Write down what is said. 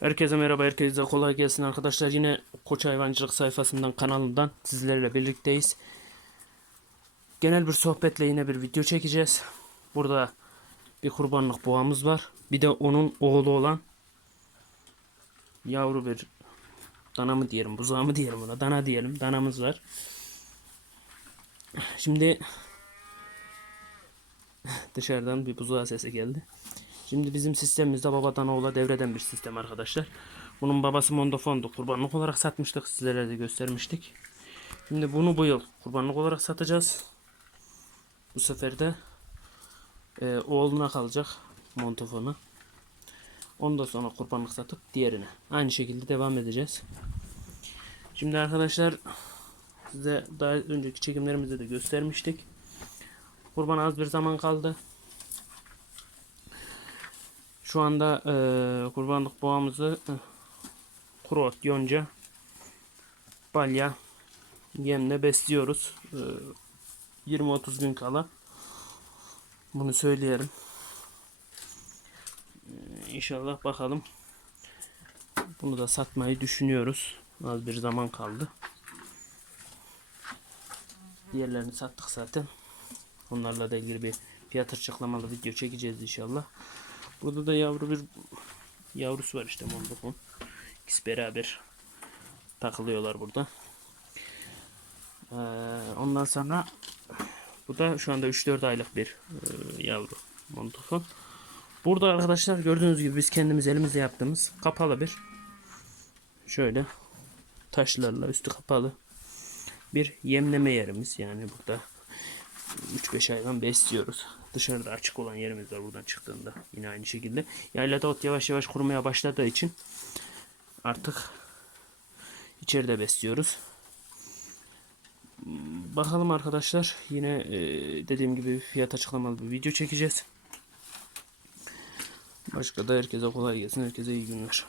Herkese merhaba, herkese kolay gelsin arkadaşlar. Yine Koç Hayvancılık sayfasından, kanalından sizlerle birlikteyiz. Genel bir sohbetle yine bir video çekeceğiz. Burada bir kurbanlık boğamız var. Bir de onun oğlu olan yavru bir dana mı diyelim, buzağı mı diyelim buna, dana diyelim, danamız var. Şimdi dışarıdan bir buzağı sesi geldi. Şimdi bizim sistemimizde babadan oğula devreden bir sistem arkadaşlar. Bunun babası Mondofon'du. Kurbanlık olarak satmıştık. Sizlere de göstermiştik. Şimdi bunu bu yıl kurbanlık olarak satacağız. Bu sefer de e, oğluna kalacak Montofonu. Ondan sonra kurbanlık satıp diğerine. Aynı şekilde devam edeceğiz. Şimdi arkadaşlar size daha önceki çekimlerimizde de göstermiştik. Kurban az bir zaman kaldı. Şu anda e, kurbanlık boğamızı e, kuru ot, yonca, balya, yemle besliyoruz. E, 20-30 gün kala. Bunu söyleyelim. E, İnşallah bakalım. Bunu da satmayı düşünüyoruz. Az bir zaman kaldı. Diğerlerini sattık zaten. Onlarla da ilgili bir fiyat açıklamalı video çekeceğiz inşallah. Burada da yavru bir yavrusu var işte mondokon. İkisi beraber takılıyorlar burada. Ee, ondan sonra bu da şu anda 3-4 aylık bir e, yavru mondokon. Burada arkadaşlar gördüğünüz gibi biz kendimiz elimizle yaptığımız kapalı bir şöyle taşlarla üstü kapalı bir yemleme yerimiz yani burada 3-5 hayvan besliyoruz. Dışarıda açık olan yerimiz var buradan çıktığında. Yine aynı şekilde. Yaylada ot yavaş yavaş kurumaya başladığı için artık içeride besliyoruz. Bakalım arkadaşlar. Yine e, dediğim gibi fiyat açıklamalı bir video çekeceğiz. Başka da herkese kolay gelsin. Herkese iyi günler.